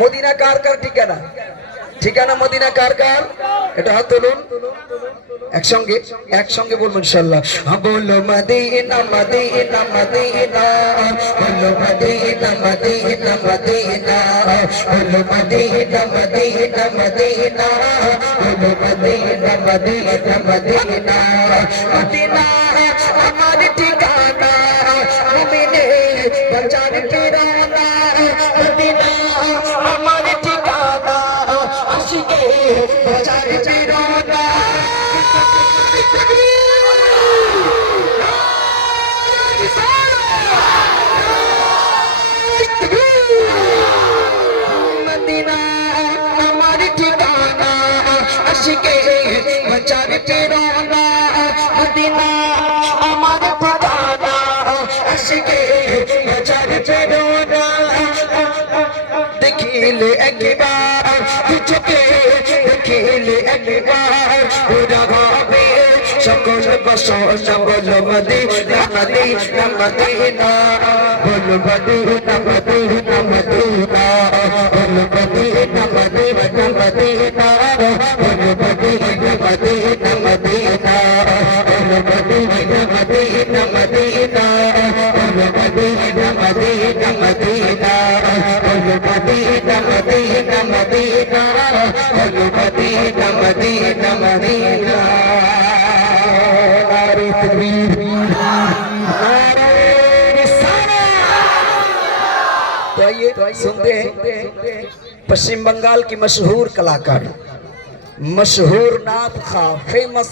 Medina কার কার ঠিকানা? ঠিকানা Medina কার কার? এটা হাত তুলুন একসঙ্গে বলবো ইনশাআল্লাহ। বলো মদিনা মদিনা মদিনা, বলো মদিনা মদিনা মদিনা, বলো মদিনা মদিনা মদিনা, বলো মদিনা মদিনা মদিনা। মদিনা আমার ঠিকানা, মুমিনে বাঁচার ঠিকানা। মদিনা আমার ঠিকানা, আশিকে বাঁচার ঠিকানা। মদিনা আমার ঠিকানা, আশিকে বাঁচার ঠিকানা। মদিনা আমার ঠিকানা, আশিকে বাঁচার ঠিকানা। দেখিলে একবার চোখে, দেখিলে একবার পুরা ভাবে সকল বসনা। বলো মদিনা মদিনা মদিনা, বলো মদিনা মদিনা মদিনা, বলো মদিনা মদিনা মদিনা, বলো মদিনা মদিনা মদিনা, বলো মদিনা মদিনা মদিনা, বলো মদিনা মদিনা মদিনা, বলো মদিনা মদিনা মদিনা, বলো মদিনা মদিনা মদিনা। नारे तकबीर, नारे रिसालत। तो आइए सुनते हैं पश्चिम बंगाल की मशहूर कलाकार, मशहूर नाथ खा, फेमस